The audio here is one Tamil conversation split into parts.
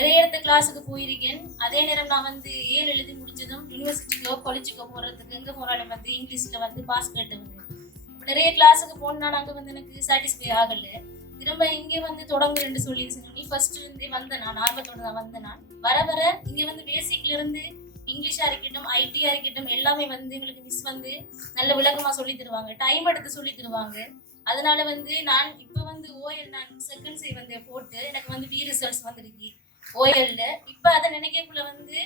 நிறைய இடத்து கிளாஸுக்கு போயிருக்கேன். அதே நேரம் நான் வந்து ஏழு எழுதி முடிச்சதும் யூனிவர்சிட்டிக்கோ காலேஜுக்கோ போறதுக்கு எங்க போனாலும் வந்து இங்கிலீஷ்ல வந்து பாஸ் கேட்டு நிறைய கிளாஸுக்கு போனா அங்கே வந்து எனக்கு சாட்டிஸ்ஃபை ஆகல. திரும்ப இங்கே வந்து தொடங்குறேன்னு சொல்லி சொன்னி ஃபர்ஸ்ட் இருந்தே வந்தேன். நான் ஆர்வத்தோடு தான் வந்தேன். நான் வர வர இங்கே வந்து பேசிக்ல இருந்து இங்கிலீஷா இருக்கட்டும் ஐடியா இருக்கட்டும் எல்லாமே வந்து எங்களுக்கு மிஸ் வந்து நல்ல விளக்கமா சொல்லி தருவாங்க, டைம் எடுத்து சொல்லி தருவாங்க. அதனால வந்து நான் இப்போ வந்து ஓஎல் நான் செகண்ட் சே வந்து போட்டு எனக்கு வந்து பி ரிசல்ட்ஸ் வந்துருக்கு ஓஎல்ல. இப்போ அதை நினைக்கக்குள்ள வந்து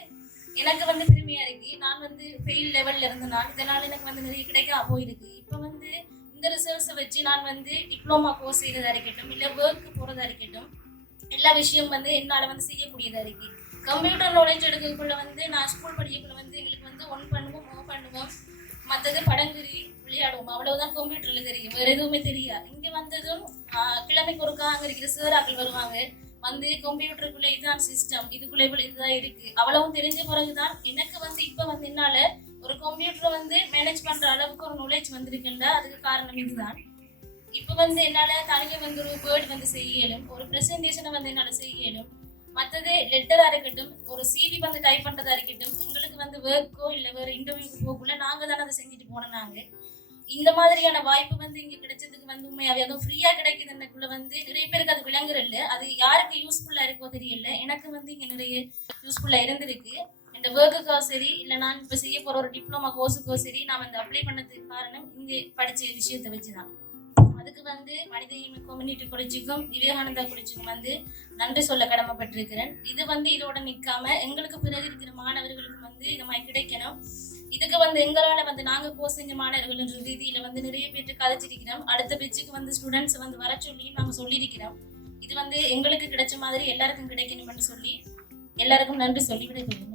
எனக்கு வந்து பெருமையா இருக்கு. நான் வந்து ஃபெயில் லெவல்ல இருந்து நான் இதனால எனக்கு வந்து நிறைய கிடைக்காம போயிருக்கு. இப்போ வந்து இந்த ரிசல்ட்ஸை வச்சு நான் வந்து டிப்ளமா கோர்ஸ் செய்யறதா இருக்கட்டும் இல்லை ஒர்க்கு போறதா இருக்கட்டும் எல்லா விஷயம் வந்து என்னால் வந்து செய்யக்கூடியதா இருக்கு. கம்ப்யூட்டர் நாலேஜ் எடுக்கக்குள்ள வந்து நான் ஸ்கூல் படிக்கக்குள்ள வந்து எங்களுக்கு வந்து ஒன் பண்ணுவோம் மூவ் பண்ணுவோம், மற்றது படங்குறி விளையாடுவோம், அவ்வளவுதான் கம்ப்யூட்டர்ல தெரியும், வேற எதுவுமே தெரியாது. இங்க வந்ததும் கிழமைக்கு ஒருக்கா அங்க இருக்கிற சேராக்கள் வருவாங்க வந்து கம்ப்யூட்டருக்குள்ள இதுதான் சிஸ்டம், இதுக்குள்ள இதுதான் இருக்கு அவ்வளவும் தெரிஞ்ச பிறகுதான் எனக்கு வந்து இப்ப வந்து என்னால ஒரு கம்ப்யூட்டர் வந்து மேனேஜ் பண்ற அளவுக்கு ஒரு நாலேஜ் வந்திருக்குண்டா அதுக்கு காரணம் இதுதான். இப்ப வந்து என்னால தனியாக வந்து ஒரு வேர்ட் வந்து செய்யலும், ஒரு ப்ரெசன்டேஷனை வந்து என்னால செய்யலும், மற்றது லெட்டரா இருக்கட்டும் ஒரு சிவி வந்து டைப் பண்றதா இருக்கட்டும் எங்களுக்கு வந்து ஒர்க்கோ இல்லை வேற இன்டர்வியூக்கு போகக்குள்ள நாங்க தானே அதை செஞ்சுட்டு போனோம். நாங்க இந்த மாதிரியான வாய்ப்பு வந்து இங்க கிடைச்சதுக்கு வந்து உண்மையாவே அதுவும் ஃப்ரீயா கிடைக்குதுன்னுக்குள்ள வந்து நிறைய பேருக்கு அது விளங்குறல்ல, அது யாருக்கு யூஸ்ஃபுல்லா இருக்கோ தெரியல. எனக்கு வந்து இங்க நிறைய யூஸ்ஃபுல்லா இருந்திருக்கு. இந்த ஒர்க்குக்கோ சரி இல்லை நான் இப்போ செய்ய போற ஒரு டிப்ளமா கோர்ஸுக்கோ சரி நான் வந்து அப்ளை பண்ணதுக்கு காரணம் இங்கே படிச்ச விஷயத்தை வச்சுதான். அதுக்கு வந்து மனித கம்யூனிட்டி காலேஜுக்கும் விவேகானந்தா காலேஜுக்கும் வந்து நன்றி சொல்ல கடமைப்பட்டிருக்கிறேன். இது வந்து இதோட நிற்காம எங்களுக்கு பிறகு இருக்கிற மாணவர்களுக்கு வந்து இது மாதிரி கிடைக்கணும். இதுக்கு வந்து எங்களால் வந்து நாங்கள் கோர்ஸ் செஞ்ச மாணவர்கள் என்ற ரீதியில வந்து நிறைய பேருக்கு கதைச்சிருக்கிறோம். அடுத்த பேச்சுக்கு வந்து ஸ்டூடெண்ட்ஸ் வந்து வர சொல்லி நாங்கள் சொல்லியிருக்கிறோம். இது வந்து எங்களுக்கு கிடைச்ச மாதிரி எல்லாருக்கும் கிடைக்கணும்னு சொல்லி எல்லாருக்கும் நன்றி சொல்லி விடைபெறுகிறோம்.